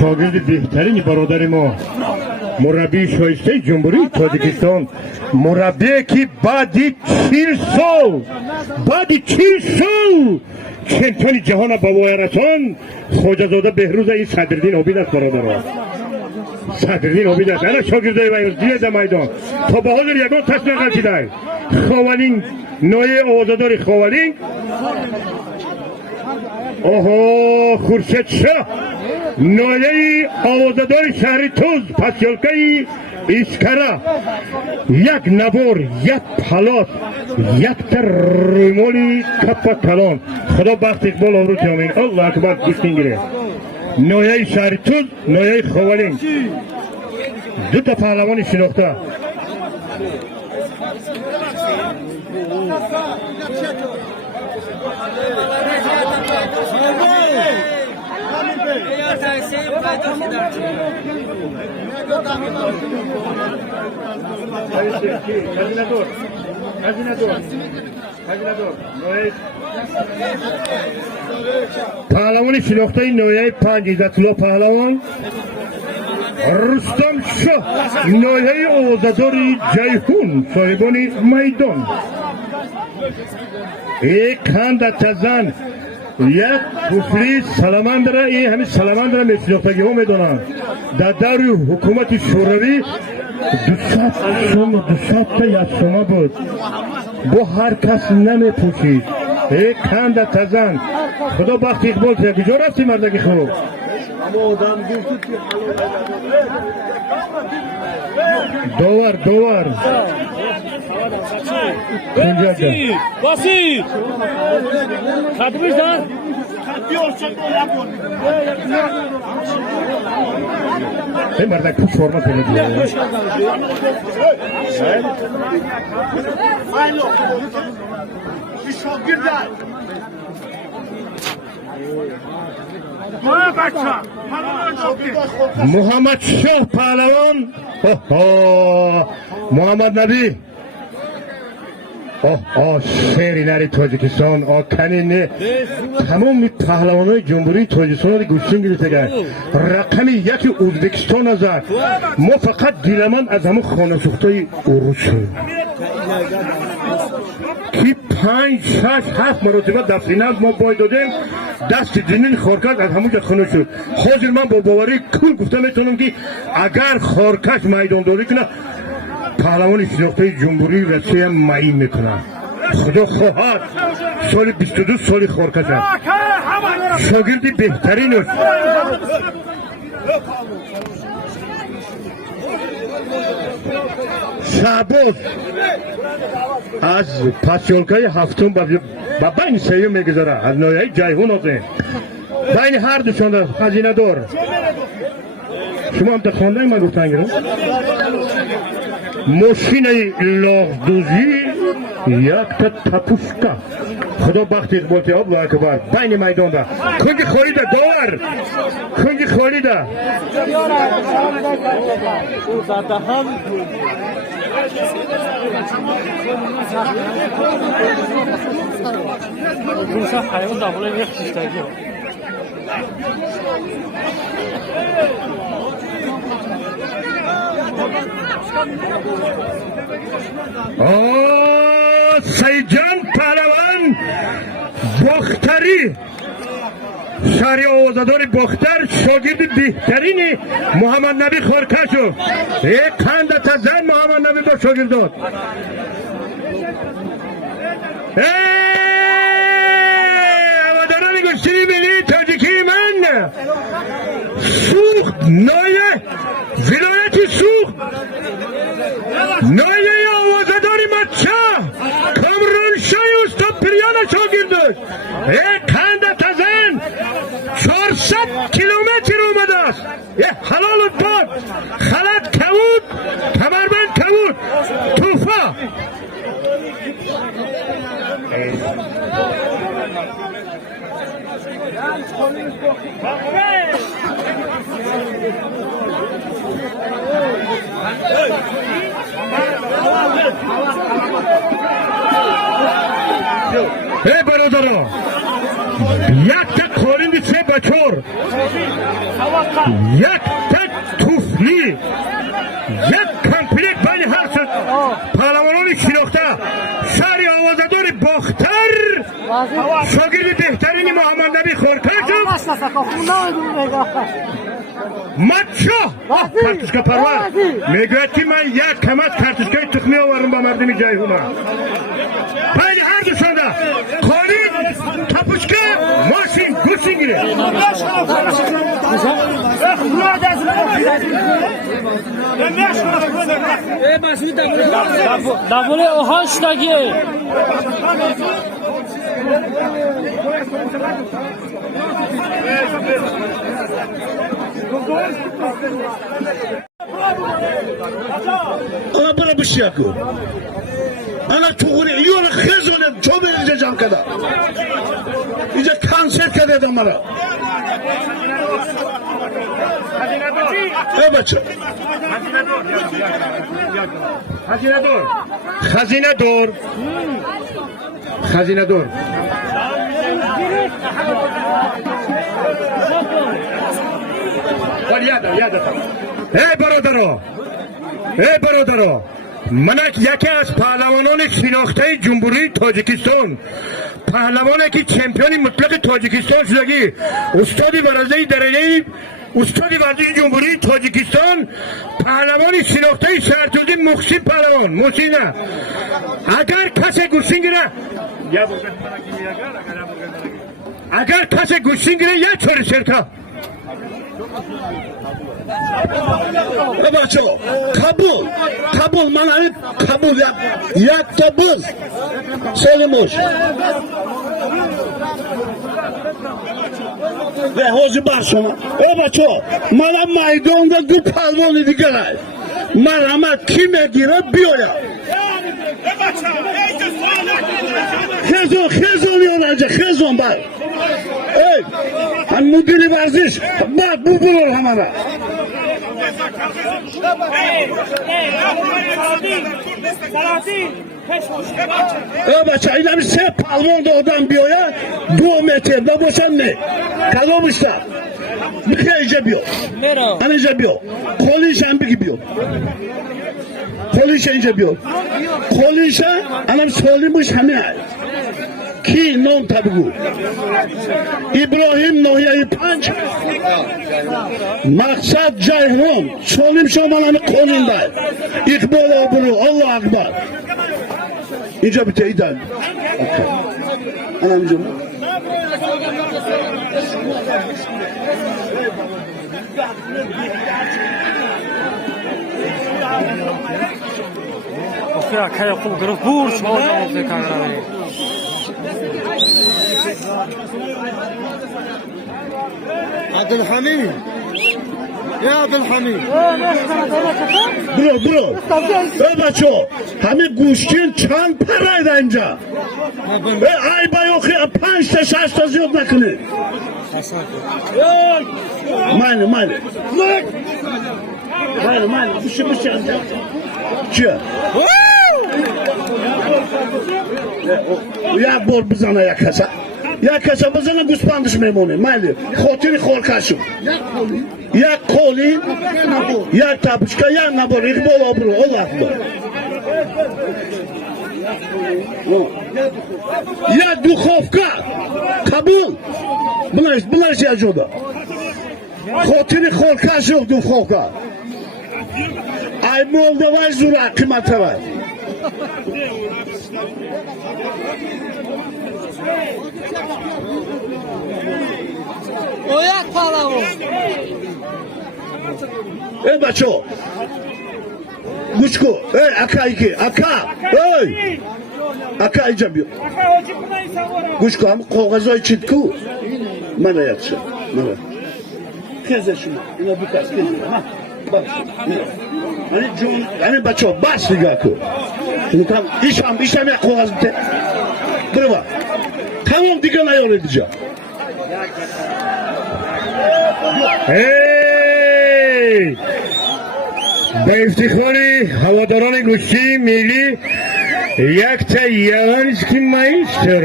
شاگرد بهترین برادر ما مربی شایسته جمهوری تاجیکستان، مربی که بعد 40 سال چمپیون جهان با وای رسان خواجه‌زاده بهروز این صدرالدین عابد است. برادران صدرالدین عابد است. انا شاگردای وای دیگه در میدان تا به حاضر یگان تصمیم گرفتید خوالین نوع آوازدار خوالین آها خورشید شاه نوعی آوازدار شهر توز پسیالکه اسکره یک نبار یک پلاس یک تر رویمالی کپا کلان خدا بخت اقبال آورو جامعین الله اکبر گوشتین گره نوعی شهر توز نوعی خوالین دو تا پهلوان شناخته پهلوان شناخته نوعی 5 عزت‌الله پهلوان رستم شاه نوعی آوازدار جیهون صاحبان میدان یک کند تزن یک کفری سلامندر این همین سلامندر میشناختگی ها میدونن در دور حکومت شوروی 200 تا یسومه بود با هر کس نمیپوشید یک کند تزن خدا بخت اقبال کرد کجا رفتی مردگی خوب داور باسی خط بیشتر این مردک پوش فرمت کنید محمد شاه پهلوان محمد نبی شیر نری تاجیکستان کنین تمام پهلوانای جمهوری تاجیکستان رو گوشتین گرفته رقم یک ازبکستان از ما فقط دیلمان از همون خانه سوختای اروس که 5 6 7 مرتبه دفعه ما باید دادیم دست دینین خورکش از همونجا خانه شد حاضر من با باوری کل گفته میتونم که اگر خورکش میدان داری کنه پهلوان شناخته جمهوری روسیه معین میکنه خدا خواهد سال 22 سال خورکش است شاگردی بهترین است شعباز از پسیالکه هفتم با بین سیوم میگذاره از نوعی جیهون آزه بین هر دوشان خزینه دار شما هم تا خانده من گفتن گرم ماشین لاغدوزی یک تا تپوشکا خدا بخت اقبال که الله اکبر بین میدان ده کنگی خالی ده داور کنگی خالی ده سیجان پهلوان باختری شهری آوازدار باختر شاگرد بهترین محمد نبی خورکشو یک کند تزن محمد نبی با شاگردات آوازداران گشتری ملی تاجیکی من سوخت نایه ولایت سوخت نایه آوازدار مچه کامران شای استاد پریان شاگردش یک کند تزن 400 کیلومتر اومده است حلال پاک خلط کود کمربند کود توفا برادران یک تا کارین 3 بچور یک تک توفلی یک کمپلیت بین هر سه پهلوانان شناخته شهر آوازدار باختر شاگرد بهترین محمد نبی خورکرچوف مدشاه کارتوشکا پرور میگوید که من یک کمت کارتوشکای تخمی آورم با مردم جایهوما بین هر دوشان ده خالید تپوشکا ماشین گوشین گیره Davule ohaştagi. Ana bana bir şey yakıyor. Ana çoğunu yiyor, hızlı çok vereceğim kadar. İyice kanser kadar adam bana. Evet. خزینه دور ای برادرها منک یکی از پهلوانان شناخته جمهوری تاجیکستان پهلوانی که چمپیون مطلق تاجیکستان شدگی استاد ورزش درجه استاد ورزش جمهوری تاجیکستان پهلوان شناخته شهرتوزی محسن پهلوان محسن اگر کسی گوشین گیره اگر کسی گوشین گیره یک چوری شرکا Evet. Kabul bana kabul yap. Yak kabul. Söylemiş. Ve hoca başına. Evet o. Bana maydonda bir palvon idi gelay. Merhamet kime girer biyoya. Hezon olacak. Hezon bak. Ey. Hani müdürü varmış. Bak bu bulur hamara. Evet, aynen bir şey palmon da odan biyoya 2 metre da boşan ne? Kalmışlar. Bir şey cebiyor. Hani cebiyor. Kolişen bir gibi yok. Kolişen cebiyor. Kolişen anam söylemiş hani. Ki non tabi bu. İbrahim Nohya'yı panç. Maksat Ceyhun. Solim şamananı konunda. İkbal abunu. Allah akbar. İnce bir teyden. Anamcığım. Ya kaya kul kırık vur şu hocam olsa kamerayı. Abdülhamid. Ya Abdülhamid. Bro. Evet o. Hani guşkin çan paraydı inca. Ve ay bay okuyor. 5 ta 6 yok nakını. Mane. Bir şey anca. Çiğ. Ya bol bizana yakasa. Yakasa bizana guspandış memoni. Mali. Khotiri khorkashum. Ya koli. Ya tapushka ya nabor. İkbal abru. Allah akbar. Ya dukhovka. Kabul. Bunlar şey acıda. Khotiri khorkashum dukhovka. Ay Moldova zura kıymeti var. Oyak palavon. Ey bacho. Guçko. Ey aka iki. Aka. Ey. Aka icabıyor. Guçko ama kovgazoy çitku. Mana yakşı. Mana. Keze şunu. Yine bu kas keze. Ha. Bak. Hani bacho. Bas ligako. Şimdi tam işlem ya kovgaz bite. Bravo. Tamam digana yol edeceğim. Hey! به افتخار هواداران گوشتی ملی یک تا یوانسکی مایستر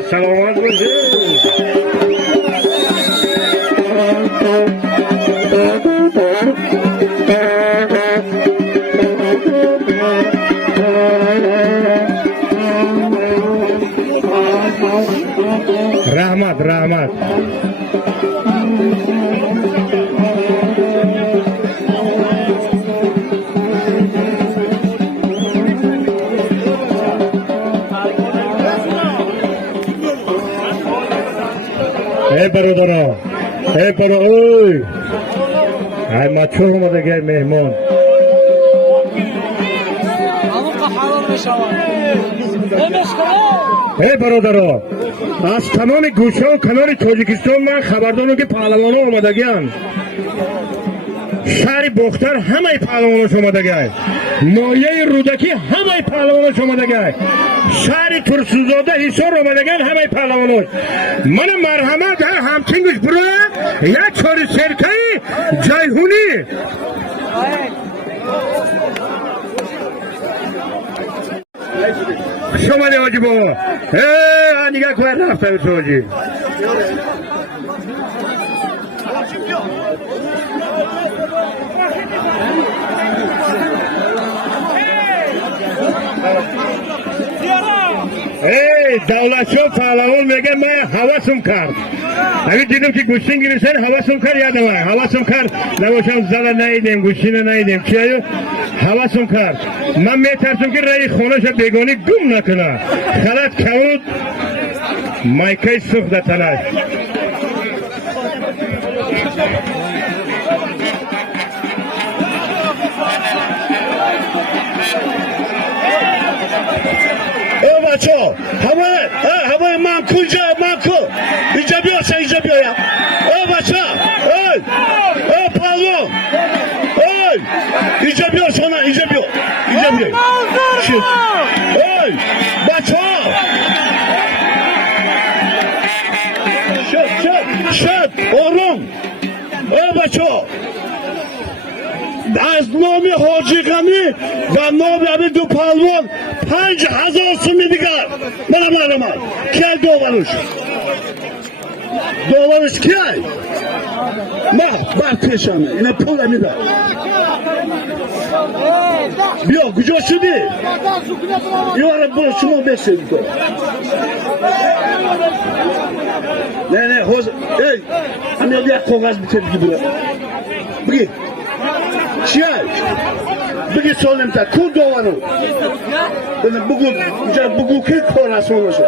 سلامت باشید. رحمت رحمت. ای برادرها، ای برادر، اوی ای مچور اومده گه مهمان. ای برادرها، از تمام گوشه و کنار تاجیکستان من خبردارم که پهلوان ها آمدگیان. شهر بختر همه پهلواناش آمدگی، نایه رودکی همه پهلواناش آمدگی، شهر ترسوزاده حصار آمدگیان همه پهلواناش. من مرحمت همچنگش برو یک چار سرکه جایهونی شما دی حاجی بابا. نگاه کن رفته تو حاجی. دولت شو پهلوان میگه من حواسم کرد. اگه دیدم که گوشتین گرفتن حواسم کرد، یادم آمد حواسم کرد نباشم زل نیدیم گوشتین نیدیم چیه حواسم کرد. من میترسم که رای خونش بیگانی گم نکنه. خلط کود مایکای سوخت تنش. او بچه ها همه من کجا من کو اینجا بیا اینجا بیا. او بچه ها او پهلوان اینجا بیا سانا اینجا بیا بچه ها شد آروم. او بچه ها از نام حاجی غنی و نام همین دو پهلوان 5000 سومی دیگر من کی داورش کی ما بر پیشمه اینه پول میده. بیا کجا شدی یاره برو شما بسید تو. نه حوز ای همین یک کاغذ بده بگی چیه؟ بگی سالم تا کل داورو بگو که کار آسان باشه.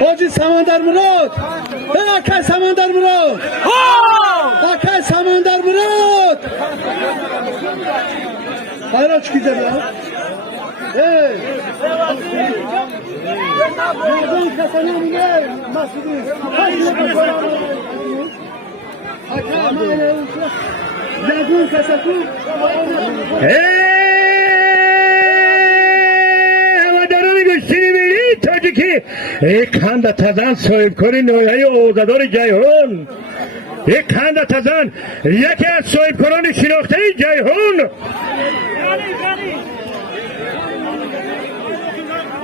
حاجی سمندر مراد اکای سمندر مراد اکای سمندر مراد hayraç gider ya. Yazın kasana mı ne? Masudi. Yazın kasası. که یک خند تزن صاحب کاری نایه اوزدار جیهون، یک خند تزن یکی از صاحب کاران شناخته جیهون،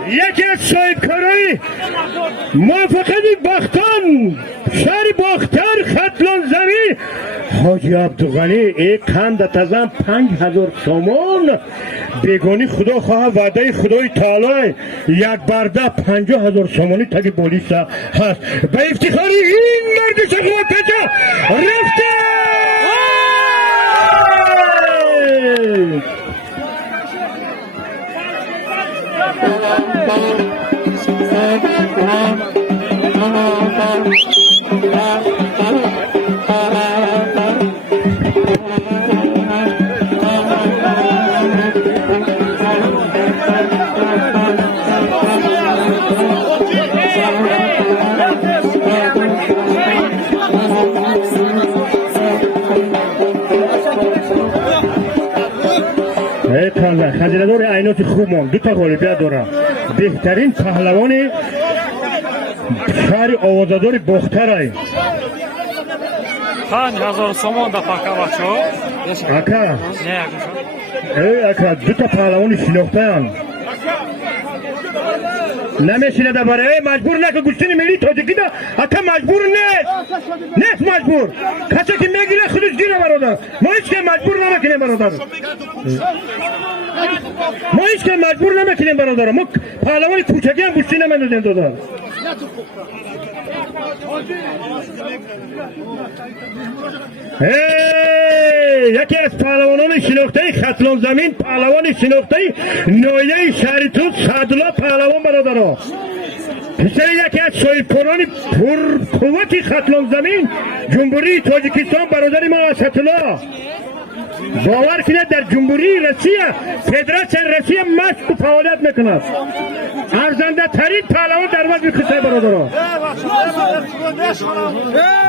یکی از صاحب کارای موافقت باختان شهر باختر ختلان زمین حاجی عبدالغنی یک خند تزن 5000 سامان بیگانی خدا خواه وعده خدای تعالی یک برده 50000 سامانی تاکی پلیس هست. به افتخاری این مرد شغل پجا رفته خزینه‌دار اینات خوبم دو تا غالبیت داره بهترین پهلوان شهر آوازدار بخترای 5000 сомон да пака бачо. ака Не, ака ду та паҳлавони шинохтаам намешинада барои маҷбур нака гӯштани миллии тоҷикида ака маҷбур нест маҷбур касе ки мегира худаш гира бародар мо ҳеч ке маҷбур намекунем бародар мо ҳеч ке маҷбур намекунем бародар мо паҳлавони кӯчагиам гӯшти намедодем додар یکی از پهلوانان شناخته خطلان زمین پهلوان شناخته نایه شهر توس سعدالله پهلوان برادرها پسر یکی از شاهدپران پر قوت خطلان زمین جمهوری تاجیکستان برادر ما اسدالله باور کنید در جمهوری روسیه فدراسیون روسیه مشق و فعالیت میکند ارزنده ترین پهلوان در وزن کشور برادرها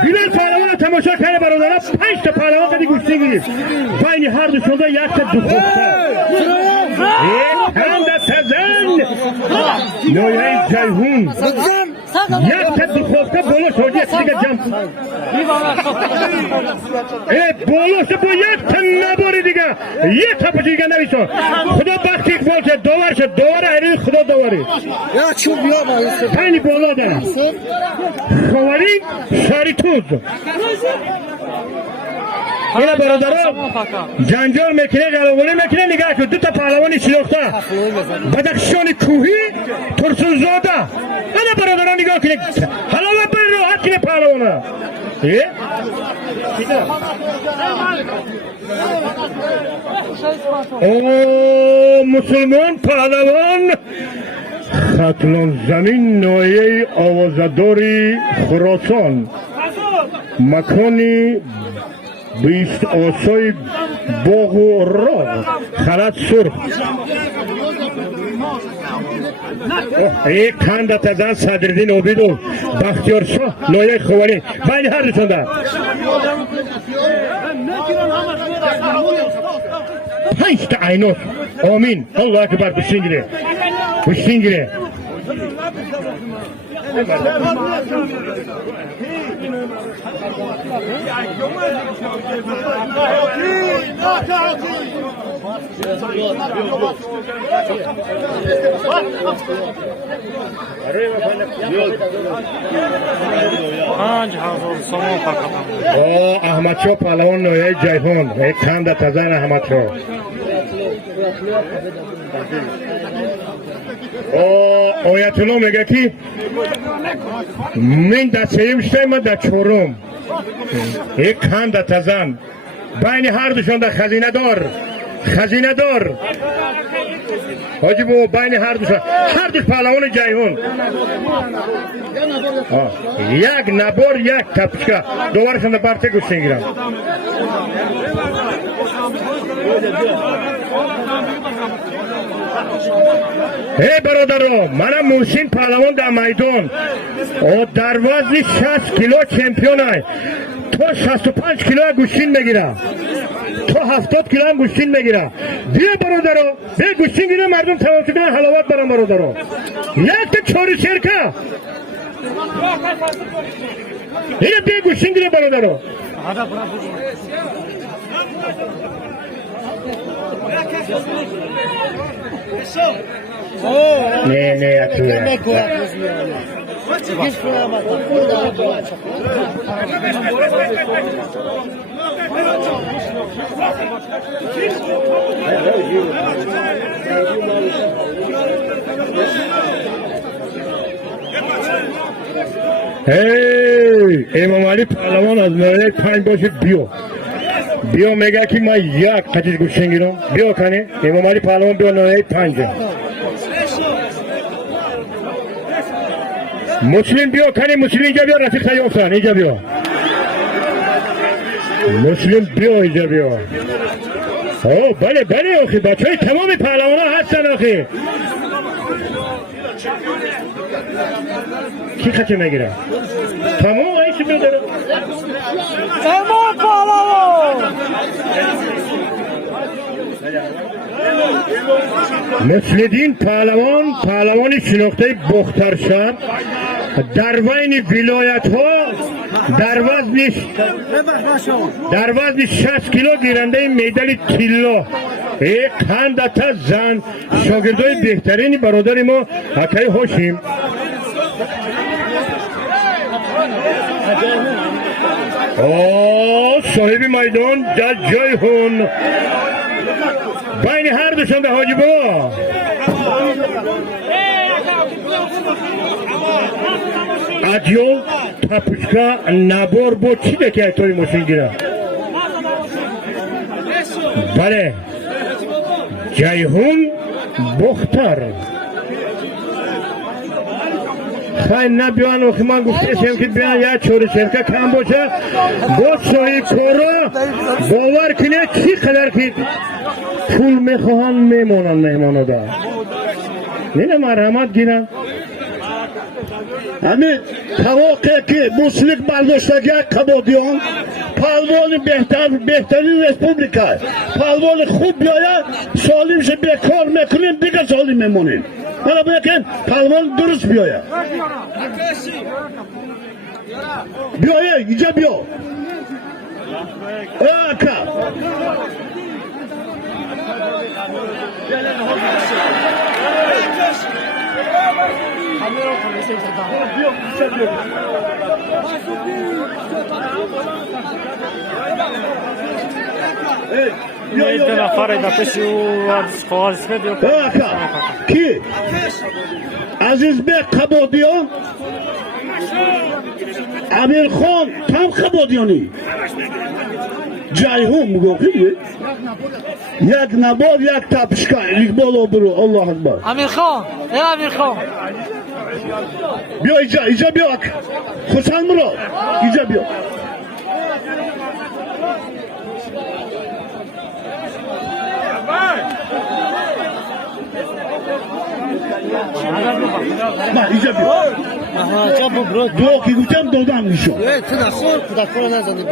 بیدر پهلوان تماشا کرده برادرها 5 تا پهلوان قدی گوشتی گیرید بین هر دو شده یک تا دو خوسته هم دست زن نایه جیهون یک تا دو خوسته بالا شده یک دیگه جمع بالا شده با یک تا نباری دیگه یک تا پچه دیگه نویسا خدا بختی اقبال شد داور شد داور هری خدا داوری پنی بالا دارم خواری شهری توز اینا برادرها جنجال میکنه گلوگولی میکنه نگاه کن دو تا پهلوان شناخته بدخشان کوهی ترسون زاده اینا برادرها نگاه کنه حلاوه بر راحت کنه پهلوانه او مسلمان پهلوان خطلان زمین نایه آوازداری خراسان مکانی 20 آسای باغ و راه خرد سرخ یک کند تزن صدردین عبیدون بختیار شاه نایه خواری بین هر دوشون در 5 تا عیناس آمین الله اکبر بشین گیره احمد شاه پهلوان نایه جیهون یک کند تزن احمد شاه آیت الله میگه که من در سیم شدیم من در چورم یک کند تزن بین هر دوشان در خزینه دار حاجی بو بین هر دوش پهلوان جیهون یک نبار یک تپچکا دوبارشان در برته گوشتین گیرم ای برادران منم محسن پهلوان در میدان در وزن 60 کیلو چمپیون های تو 65 کیلو گوشتین میگیره تو 70 کیلو هم گوشتین میگیره بیا برادران بیا گوشتین گیره مردم تماشا کنن حلاوت برن برادران یک تا چاری شرکه اینه بیا گوشتین گیره برادران نه اتوه امام علی پهلوان از نایه 5 باشید بیا میگه که من یک قطیش گوشتین گیرم بیا کنه امام علی پهلوان بیا نایه 5 مسلم بیا کنه مسلم اینجا بیا رفیق سیافتن اینجا بیا مسلم بیا اینجا بیا بله آخی بچه های تمام پهلوان ها هستن آخی کی خطی میگیره تمام ایشی بیداره تمام پهلوان مثلدین پهلوان شناخته بخترشهر در بین ولایت ها در وزن 60 کیلو گیرنده مدال طلا قندتا زن شاگردای بهترین برادر ما حکای هاشیم. صاحب میدان در جای هون بین هر دوشان به حاجی با ادیو تپشکا نبار با چی دکه توی ماشین گیره بله جایهون بختر خیلی نبیان و که من گفتشم که بیان یا چوری شرکه کم باشه با شایی کورا باور کنه چی قدر که پول میخواهن میمونن مهمانو دا اینه مرحمت گیرن همین توقع که موسیقی برداشتگی کبادیان پهلوان بهترین رسپوبلیکا پهلوان خوب بیاید سالیم شه بیکار میکنیم دیگه سالیم میمونیم حالا بگن پهلوان درست بیاید بیاید اینجا بیا اکا یه نفر دپشی و از خواهرش که دیو کی عزیز به قبادیان امیر خان تام قبادیانی جایهون مگوخیه یک نبار یک تپشکا یک بالا برو الله اکبر امیر خان امیر خان بیا اینجا بیا خوشحال مراد اینجا بیا نه اینجا بیا دو که گوتم دادم میشو تو نخور کودکو رو نزنی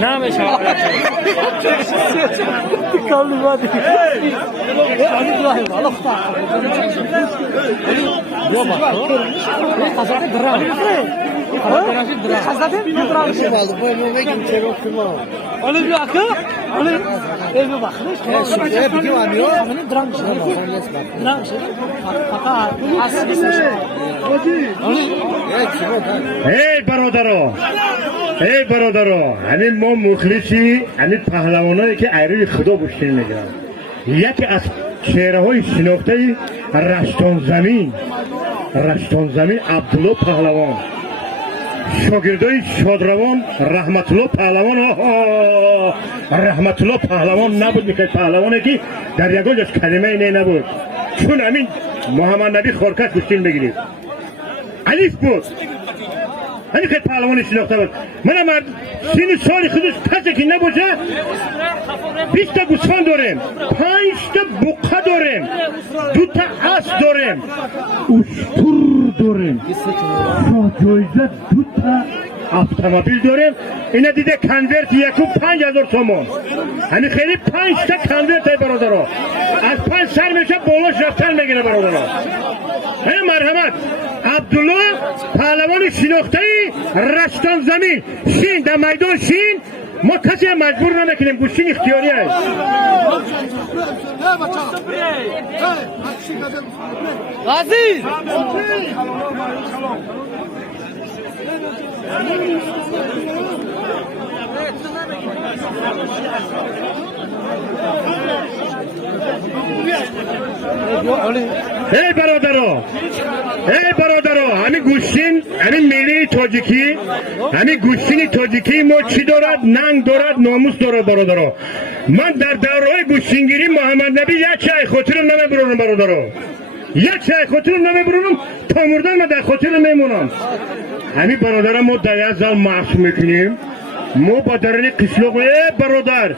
نمیشه کالی بادی ای برادرو همین ما مخلصی همین پهلوانایی که ایروی خدا بشتین میگن یکی از چهره های شناخته رشتان زمین عبدالله پهلوان شاگردای شادروان رحمت الله پهلوان نبود میگه پهلوانی که در یگانش کلمه نه نبود چون همین محمد نبی خورکت بشتین بگیرید علیف بود همین خیلی پهلوانی شناخته بود من مرد سین سالی خودش پسه که نباشه 20 تا گوسفند داریم 5 تا بقه داریم 2 تا اسب داریم اشتر داریم جایزه 2 تا اتومبیل داریم اینا دیده کنورت یکو 5000 تومان همین خیلی 5 تا کنورت های برادرها از 5 سر میشه بالاش رفتن میگیره برادرها همین مرحمت عبدالله پهلوان شناخته رشتان زمین شین در میدان شین ما کسی هم مجبور نمیکنیم گوشین اختیاری هست عزیز ای برادرو همین گوشین همین ملی تاجیکی همین گوشین تاجیکی ما چی دارد ننگ دارد ناموس دارد برادرو من در دورهای گوشینگیری محمد نبی یک چای خاطرم نمیبرونم برادرو یک چای خاطرم نمیبرونم تا مردن من در خاطرم میمونم همین برادرم ما در یک زل محض میکنیم ما با درنی قسلوق برادر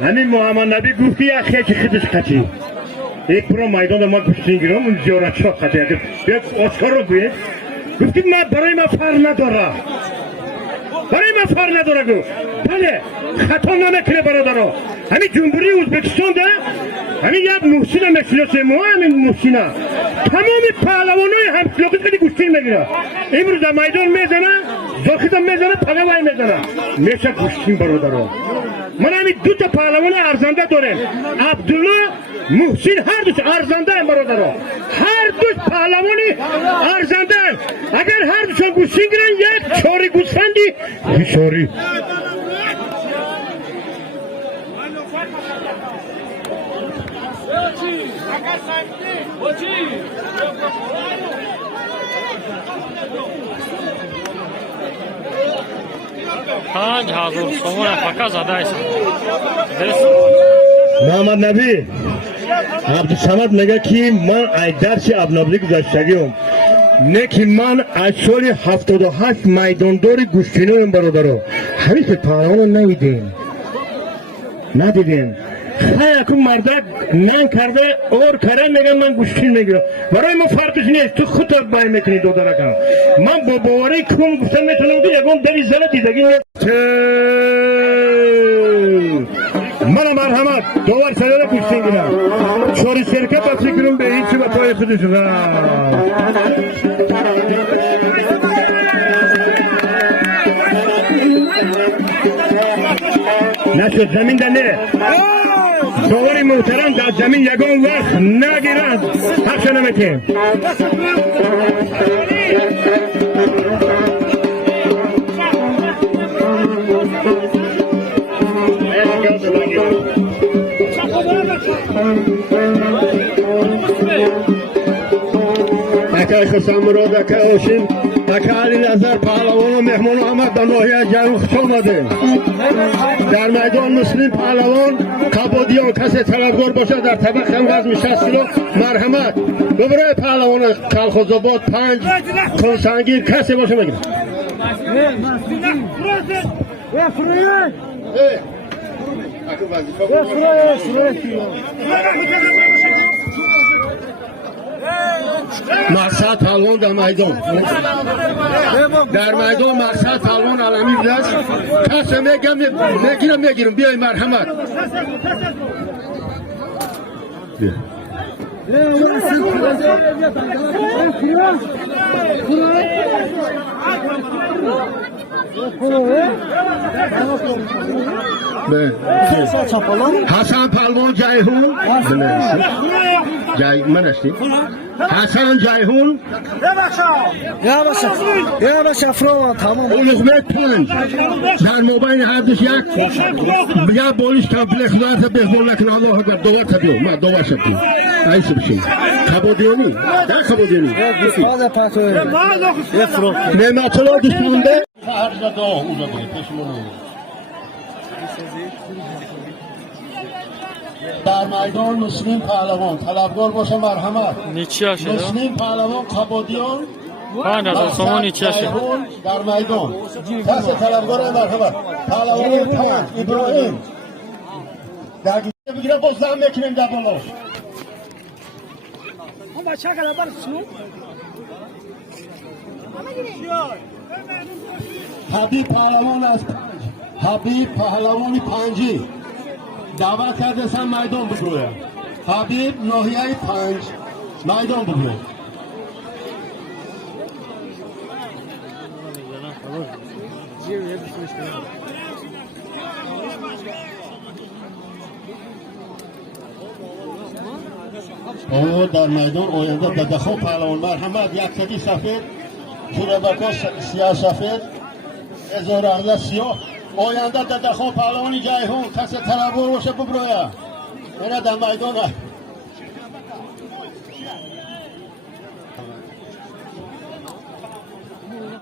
همین محمد نبی گفتی یک خیلی خیدش قطعی یک برای میدان ما گوشتین گیرم اون زیارت شاه قطعی یک آسکار رو بید گفتی برای ما فر نداره گفت بله خطا نمیکنه برادرها همین جمهوری ازبکستان ده همین یک محسن مثل ما همین محسن تمام پهلوانای همسلاقی خیلی گوشتین میگیره امروز در میدان میزنه زاخیدم میزنه پگه وای میزنه میشه گوشتین برادرها من همین دو تا پهلوان ارزنده دارم عبدالله محسن هر دوش ارزنده هم برادرها هر دوش پهلوانی ارزنده اگر هر دوشان گوشتین گیرن یک چاری گوسفندی بیچاری پنج هزار سومون فقط زده است. محمد نبی عبدالصمد میگه که من ای درس ابنابلی گذاشتگیم نه که من از سال 78 میداندار گوشتینویم برادرها همین که پهلوان ندیدیم خیلی اکن مردک نن کرده اور کرده میگن من گوشتین میگیرم برای ما فرقش نیست تو خودت بای میکنی دو درکم من با باوری کن گفتن میتونم که یکم دری زنه دیدگی من مرحمت دوار ساله گوشتین گیرم چاری شرکت بسی کنم به هیچی و پای خودش نشد زمین دنه دواری محترم در زمین یگان وقت نگیرند حقش نمیتیم اکای خسام مراد اکای اوشین اکای علی نظر پهلوان و مهمان آمد در ناحیه جنوب خوش آمده در میدان مسلم پهلوان کبادیان کسی طلبگار باشه در طبق هم وزن 60 کیلو مرحمت ببره پهلوان کلخوزآباد 5 کنسانگیر کسی باشه میگیره مقصد پهلوان در میدان مقصد پهلوان علمی بودست کسی میگیرم بیای مرحمت حسن پهلوان جایهون من هستی حسن جایهون یواش افراد تمام اولوغمت 5 در مبین هر دوش یک بولیش کمپلکس نازه بهبول نکنه الله اکبر دوار تبیو ما دوار شبیم ایسه بشیم کبادیانی در کبادیانی نعمت الله دشمنده در میدان مسلم پهلوان طلبگار باشه مرحمت نیچه شده مسلم پهلوان کبادیان 5000 سومون نیچه شده در میدان کسی طلبگار مرحمت پهلوان 5 ابراهیم در گیره بگیره باز زن میکنیم در بالاش حبیب پهلوان از 5 حبیب پهلوانی 5 دعوت کرده سن میدان بگوید حبیب ناحیه 5 میدان بگوید او در میدان آینده ددخو پهلوان مرحمت یک کدی سفید جوربکا سیاه سفید ازار ارده سیاه آینده ددخو پهلوانی جایهون کسی طلبور باشه ببرویه اینا در میدان